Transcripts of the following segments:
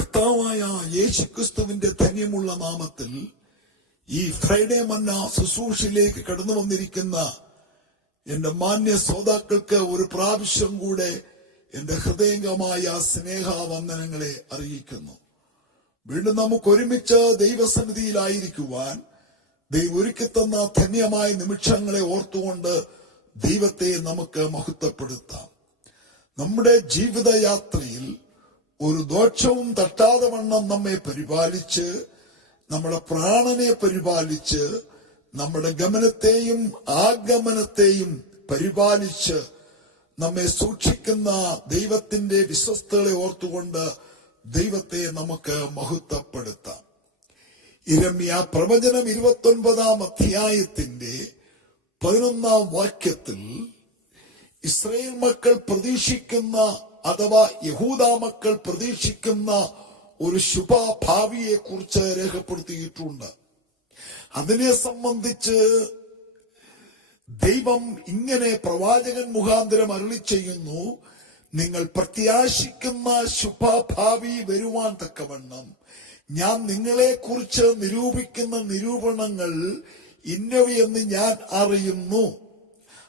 കർത്താവായ യേശുക്രിസ്തുവിന്റെ ധന്യമുള്ള നാമത്തിൽ ഈ ഫ്രൈഡേ മന്ന ശുശ്രൂഷയിലേക്ക് കടന്നു വന്നിരിക്കുന്ന എന്റെ മാന്യ ശ്രോതാക്കൾക്ക് ഒരു പ്രാവശ്യം കൂടെ എന്റെ ഹൃദയംഗമായ സ്നേഹവന്ദനങ്ങളെ അറിയിക്കുന്നു. വീണ്ടും നമുക്ക് ഒരുമിച്ച് ദൈവസന്നിധിയിലായിരിക്കുവാൻ ദൈവം ഒരുക്കി തന്ന ധന്യമായ നിമിഷങ്ങളെ ഓർത്തുകൊണ്ട് ദൈവത്തെ നമുക്ക് മഹത്വപ്പെടുത്താം. നമ്മുടെ ജീവിതയാത്രയിൽ ഒരു ദോഷവും തട്ടാതെ വണ്ണം നമ്മെ പരിപാലിച്ച് നമ്മുടെ പ്രാണനെ പരിപാലിച്ച് നമ്മുടെ ഗമനത്തെയും ആഗമനത്തെയും പരിപാലിച്ച് നമ്മെ സൂക്ഷിക്കുന്ന ദൈവത്തിന്റെ വിശ്വസ്തകളെ ഓർത്തുകൊണ്ട് ദൈവത്തെ നമുക്ക് മഹത്വപ്പെടുത്താം. ഇരമ്യ പ്രവചനം ഇരുപത്തൊൻപതാം അധ്യായത്തിന്റെ പതിനൊന്നാം വാക്യത്തിൽ ഇസ്രയേൽ മക്കൾ പ്രതീക്ഷിക്കുന്ന അഥവാ യഹൂദാ മക്കൾ പ്രതീക്ഷിക്കുന്ന ഒരു ശുഭഭാവിയെ കുറിച്ച് രേഖപ്പെടുത്തിയിട്ടുണ്ട്. അതിനെ സംബന്ധിച്ച് ദൈവം ഇങ്ങനെ പ്രവാചകൻ മുഖാന്തരം അരുളി ചെയ്യുന്നു നിങ്ങൾ പ്രത്യാശിക്കുന്ന ശുഭഭാവി വരുവാൻ തക്കവണ്ണം. ഞാൻ നിങ്ങളെ കുറിച്ച് നിരൂപിക്കുന്ന നിരൂപണങ്ങൾ ഇന്നവയെന്ന് ഞാൻ അറിയുന്നു.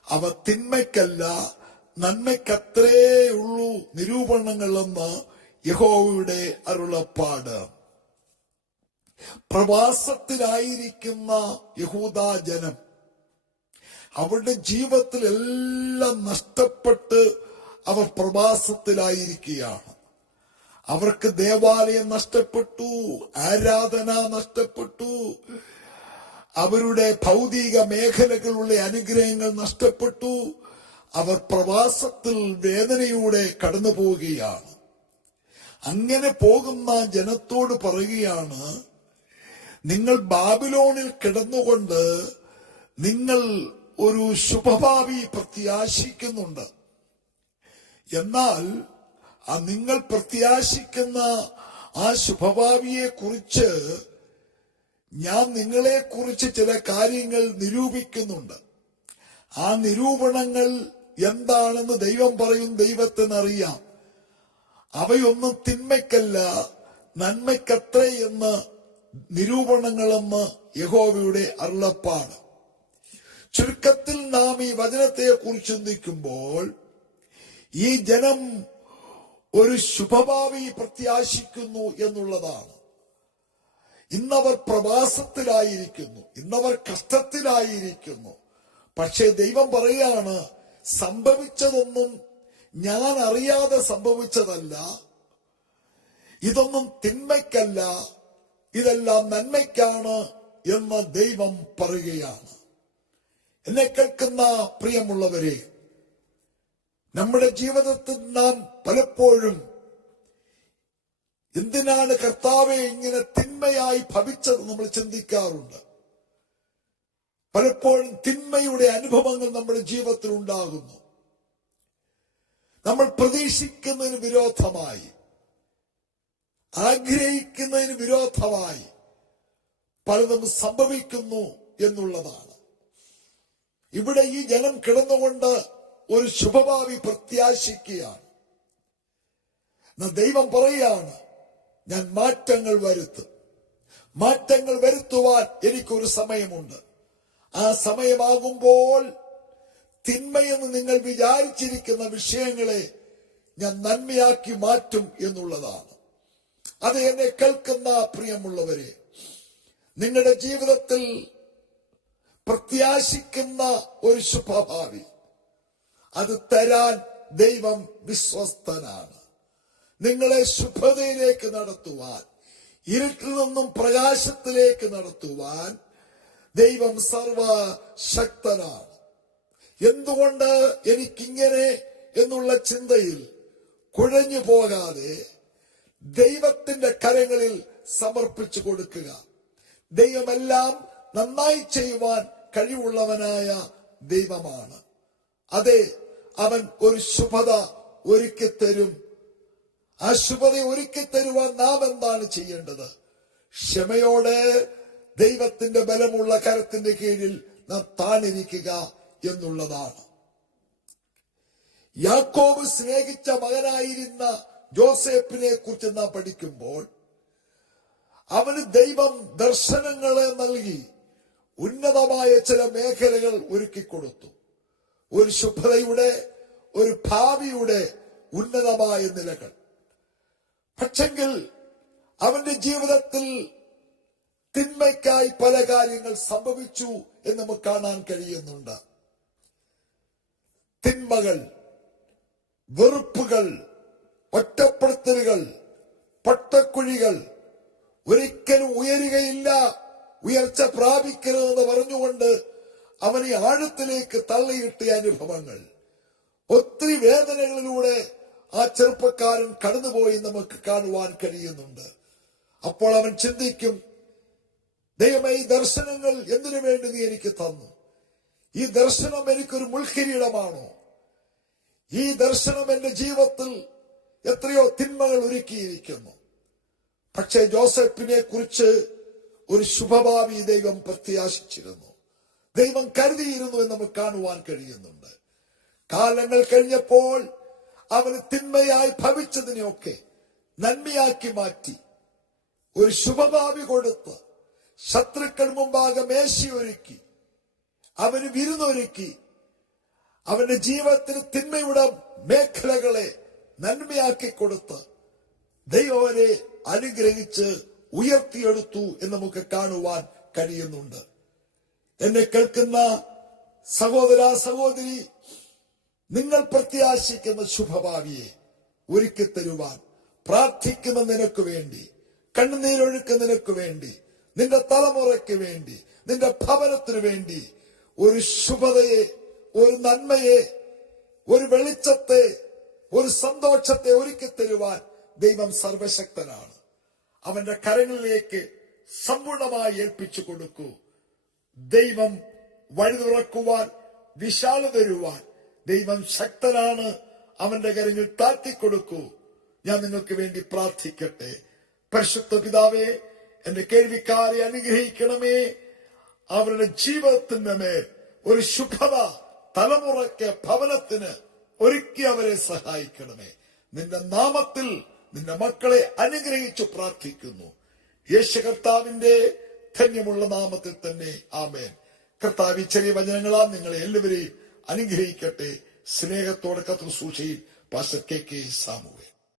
അവ തിന്മയ്ക്കല്ല നന്മയ്ക്കത്രേ ഉള്ളൂ നിരൂപണങ്ങളെന്ന് യഹോവയുടെ അരുളപ്പാട്. പ്രവാസത്തിലായിരിക്കുന്ന യഹൂദാ ജനം അവരുടെ ജീവിതത്തിൽ എല്ലാം നഷ്ടപ്പെട്ട് അവർ പ്രവാസത്തിലായിരിക്കുകയാണ്. അവർക്ക് ദേവാലയം നഷ്ടപ്പെട്ടു ആരാധന നഷ്ടപ്പെട്ടു അവരുടെ ഭൗതിക മേഖലകളുള്ള അനുഗ്രഹങ്ങൾ നഷ്ടപ്പെട്ടു അവർ പ്രവാസത്തിൽ വേദനയോടെ കടന്നു പോവുകയാണ് അങ്ങനെ പോകുന്ന ജനത്തോട് പറയുകയാണ് നിങ്ങൾ ബാബിലോണിൽ കിടന്നുകൊണ്ട് നിങ്ങൾ ഒരു ശുഭഭാവി പ്രത്യാശിക്കുന്നുണ്ട്. എന്നാൽ ആ നിങ്ങൾ പ്രത്യാശിക്കുന്ന ആ ശുഭഭാവിയെ കുറിച്ച് ഞാൻ നിങ്ങളെ കുറിച്ച് ചില കാര്യങ്ങൾ നിരൂപിക്കുന്നുണ്ട്. ആ നിരൂപണങ്ങൾ എന്താണെന്ന് ദൈവം പറയും ദൈവത്തിനറിയാം. അവയൊന്നും തിന്മയ്ക്കല്ല നന്മയ്ക്കത്രേ എന്ന് നിരൂപണങ്ങളെന്ന് യഹോവയുടെ അരുളപ്പാട്. ചുരുക്കത്തിൽ നാം ഈ വചനത്തെ കുറിച്ച് ചിന്തിക്കുമ്പോൾ ഈ ജനം ഒരു ശുഭഭാവി പ്രത്യാശിക്കുന്നു എന്നുള്ളതാണ്. ഇന്നവർ പ്രവാസത്തിലായിരിക്കുന്നു ഇന്നവർ കഷ്ടത്തിലായിരിക്കുന്നു. പക്ഷേ ദൈവം പറയാണ് സംഭവിച്ചതൊന്നും ഞാൻ അറിയാതെ സംഭവിച്ചതല്ല. ഇതൊന്നും തിന്മയ്ക്കല്ല. ഇതെല്ലാം നന്മയ്ക്കാണ് എന്ന് ദൈവം പറയുകയാണ്. എന്നെ കേൾക്കുന്ന പ്രിയമുള്ളവരെ നമ്മുടെ ജീവിതത്തിൽ നാം പലപ്പോഴും എന്തിനാണ് കർത്താവെ ഇങ്ങനെ തിന്മയായി ഭവിച്ചത് നമ്മൾ ചിന്തിക്കാറുണ്ട്. പലപ്പോഴും തിന്മയുടെ അനുഭവങ്ങൾ നമ്മുടെ ജീവിതത്തിൽ ഉണ്ടാകുന്നു. നമ്മൾ പ്രതീക്ഷിക്കുന്നതിന് വിരോധമായി ആഗ്രഹിക്കുന്നതിന് വിരോധമായി പലതും സംഭവിക്കുന്നു എന്നുള്ളതാണ്. ഇവിടെ ഈ ജനം കിടന്നുകൊണ്ട് ഒരു ശുഭഭാവി പ്രത്യാശിക്കുകയാണ്. ദൈവം പറയുകയാണ് ഞാൻ മാറ്റങ്ങൾ വരുത്തും. മാറ്റങ്ങൾ വരുത്തുവാൻ എനിക്കൊരു സമയമുണ്ട്. ആ സമയമാകുമ്പോൾ തിന്മയെന്ന് നിങ്ങൾ വിചാരിച്ചിരിക്കുന്ന വിഷയങ്ങളെ ഞാൻ നന്മയാക്കി മാറ്റും എന്നുള്ളതാണ്. അത് എന്നെ കേൾക്കുന്ന പ്രിയമുള്ളവരെ നിങ്ങളുടെ ജീവിതത്തിൽ പ്രത്യാശിക്കുന്ന ഒരു ശുഭഭാവി അത് തരാൻ ദൈവം വിശ്വസ്തനാണ്. നിങ്ങളെ ശുഭതയിലേക്ക് നടത്തുവാൻ ഇരുട്ടിൽ നിന്നും പ്രകാശത്തിലേക്ക് നടത്തുവാൻ ദൈവം സർവ ശക്തനാണ് എന്തുകൊണ്ട് എനിക്കിങ്ങനെ എന്നുള്ള ചിന്തയിൽ കുഴഞ്ഞു പോകാതെ ദൈവത്തിന്റെ കരങ്ങളിൽ സമർപ്പിച്ചു കൊടുക്കുക. ദൈവമെല്ലാം നന്നായി ചെയ്യുവാൻ കഴിവുള്ളവനായ ദൈവമാണ്. അതെ അവൻ ഒരു ശുഭത ഒരുക്കി തരും. ആ ശുഭത ഒരുക്കി തരുവാൻ നാം എന്താണ് ചെയ്യേണ്ടത്? ക്ഷമയോടെ ദൈവത്തിന്റെ ബലമുള്ള കരത്തിന്റെ കീഴിൽ നാം താണിരിക്കുക എന്നുള്ളതാണ്. യാക്കോബ് സ്നേഹിച്ച മകനായിരുന്ന ജോസഫിനെ കുറിച്ച് നാം പഠിക്കുമ്പോൾ അവന് ദൈവം ദർശനങ്ങളെ നൽകി ഉന്നതമായ ചില മേഖലകൾ ഒരുക്കിക്കൊടുത്തു ഒരു ശുഭ്രതയുടെ ഒരു ഭാവിയുടെ ഉന്നതമായ നിലകൾ. പക്ഷെങ്കിൽ അവന്റെ ജീവിതത്തിൽ തിന്മയ്ക്കായി പല കാര്യങ്ങൾ സംഭവിച്ചു എന്ന് നമുക്ക് കാണാൻ കഴിയുന്നുണ്ട്. തിന്മകൾ വെറുപ്പുകൾ ഒറ്റപ്പെടുത്തലുകൾ പട്ടക്കുഴികൾ ഒരിക്കലും ഉയരുകയില്ല ഉയർച്ച പ്രാപിക്കരുതെന്ന് പറഞ്ഞുകൊണ്ട് അവനെ ആഴത്തിലേക്ക് തള്ളിയിട്ട അനുഭവങ്ങൾ. ഒത്തിരി വേദനകളിലൂടെ ആ ചെറുപ്പക്കാരൻ കടന്നുപോയി നമുക്ക് കാണുവാൻ കഴിയുന്നുണ്ട്. അപ്പോൾ അവൻ ചിന്തിക്കും ദൈവമേ ഈ ദർശനങ്ങൾ എന്തിനു വേണ്ടി നീ എനിക്ക് തന്നു? ഈ ദർശനം എനിക്കൊരു മുൾക്കിരീടമാണോ? ഈ ദർശനം എന്റെ ജീവിതത്തിൽ എത്രയോ തിന്മകൾ ഒരുക്കിയിരിക്കുന്നു. പക്ഷേ ജോസഫിനെ കുറിച്ച് ഒരു ശുഭഭാവി ദൈവം പ്രത്യാശിച്ചിരുന്നു. ദൈവം കരുതിയിരുന്നു എന്ന് നമുക്ക് കാണുവാൻ കഴിയുന്നുണ്ട്. കാലങ്ങൾ കഴിഞ്ഞപ്പോൾ അവന് തിന്മയായി ഭവിച്ചതിനെയൊക്കെ നന്മയാക്കി മാറ്റി ഒരു ശുഭഭാവി കൊടുത്ത് ശത്രുക്കൾ മുമ്പാകെ മേശയൊരുക്കി അവന് വിരുന്നൊരുക്കി അവന്റെ ജീവിതത്തിന് തിന്മയുടെ മേഖലകളെ നന്മയാക്കി കൊടുത്ത് ദൈവവനെ അനുഗ്രഹിച്ച് ഉയർത്തിയെടുത്തു എന്ന് നമുക്ക് കാണുവാൻ കഴിയുന്നുണ്ട്. എന്നെ കേൾക്കുന്ന സഹോദര സഹോദരി നിങ്ങൾ പ്രത്യാശിക്കുന്ന ശുഭഭാവിയെ ഒരുക്കി തരുവാൻ പ്രാർത്ഥിക്കുന്ന നിനക്ക് വേണ്ടി കണ്ണുനീരൊഴുക്ക് നിനക്ക് വേണ്ടി നിന്റെ തലമുറയ്ക്ക് വേണ്ടി നിന്റെ ഭവനത്തിന് വേണ്ടി ഒരു ശുഭതയെ ഒരു നന്മയെ ഒരു വെളിച്ചത്തെ ഒരു സന്തോഷത്തെ ഒരുക്കി തരുവാൻ ദൈവം സർവശക്തനാണ്. അവന്റെ കരങ്ങളിലേക്ക് സമ്പൂർണമായി ഏൽപ്പിച്ചു കൊടുക്കൂ. ദൈവം വഴി തുറക്കുവാൻ വിശാല തരുവാൻ ദൈവം ശക്തനാണ്. അവന്റെ കരങ്ങൾ താഴ്ത്തിക്കൊടുക്കൂ ഞാൻ നിങ്ങൾക്ക് വേണ്ടി പ്രാർത്ഥിക്കട്ടെ. പരിശുദ്ധ പിതാവേ എന്റെ കേൾവിക്കാരെ അനുഗ്രഹിക്കണമേ. അവരുടെ ജീവിതത്തിന്റെ മേൽ ഒരു ശുഭത തലമുറയ്ക്ക് ഭവനത്തിന് ഒരുക്കി അവരെ സഹായിക്കണമേ. നിന്റെ നാമത്തിൽ നിന്റെ മക്കളെ അനുഗ്രഹിച്ചു പ്രാർത്ഥിക്കുന്നു. യേശു കർത്താവിന്റെ ധന്യമുള്ള നാമത്തിൽ തന്നെ ആമേൻ. കർത്താവ് ചെറിയ വചനങ്ങളാൽ നിങ്ങളെ എല്ലാവരെയും അനുഗ്രഹിക്കട്ടെ. സ്നേഹത്തോടെ കത്ര സൂക്ഷയിൽ പാസ്റ്റർ കെ കെ സാമുവേ